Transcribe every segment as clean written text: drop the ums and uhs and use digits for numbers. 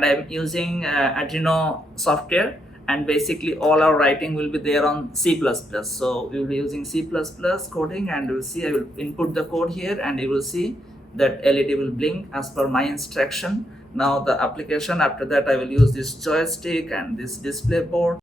and I'm using Arduino software, and basically all our writing will be there on C++. So we will be using C++ coding, and you will see I will input the code here, and you will see that LED will blink as per my instruction. Now the application, after that I will use this joystick and this display board.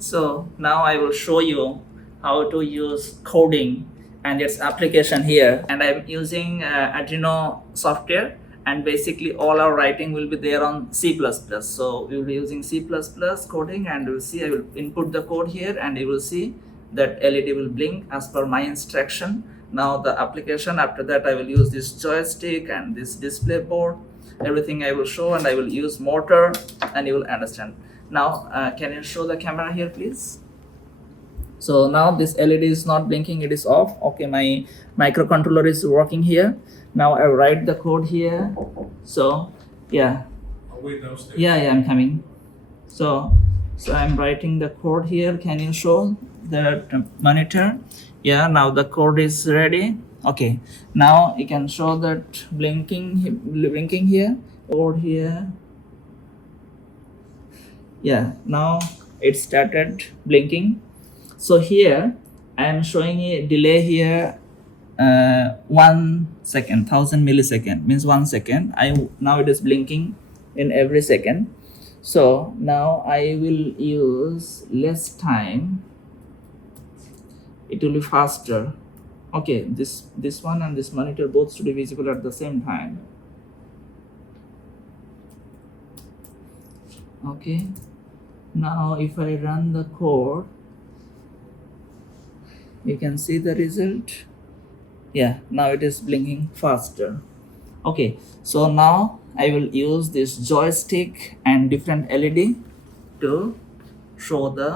So now I will show you how to use coding and its application here, and I'm using Arduino software, and basically all our writing will be there on C++. So we will be using C++ coding, and you will see I will input the code here, and you will see that LED will blink as per my instruction. Now the application, after that I will use this joystick and this display board, everything I will show, and I will use motor, and you will understand. Now can you show the camera here, please? So now this LED is not blinking, it is off. Okay, my microcontroller is working here. Now I write the code here. So yeah, I'll wait downstairs. yeah, I'm coming. So I'm writing the code here. Can you show the monitor? Yeah, now the code is ready. Okay, now you can show that blinking here, or here. Yeah, now it started blinking. So here I am showing a delay here, 1 second, 1000 millisecond means 1 second. Now it is blinking in every second. So now I will use less time, it will be faster. Okay, this one and this monitor both should be visible at the same time. Okay, now if I run the code, you can see the result. Yeah, now it is blinking faster. Okay, so now I will use this joystick and different LED to show the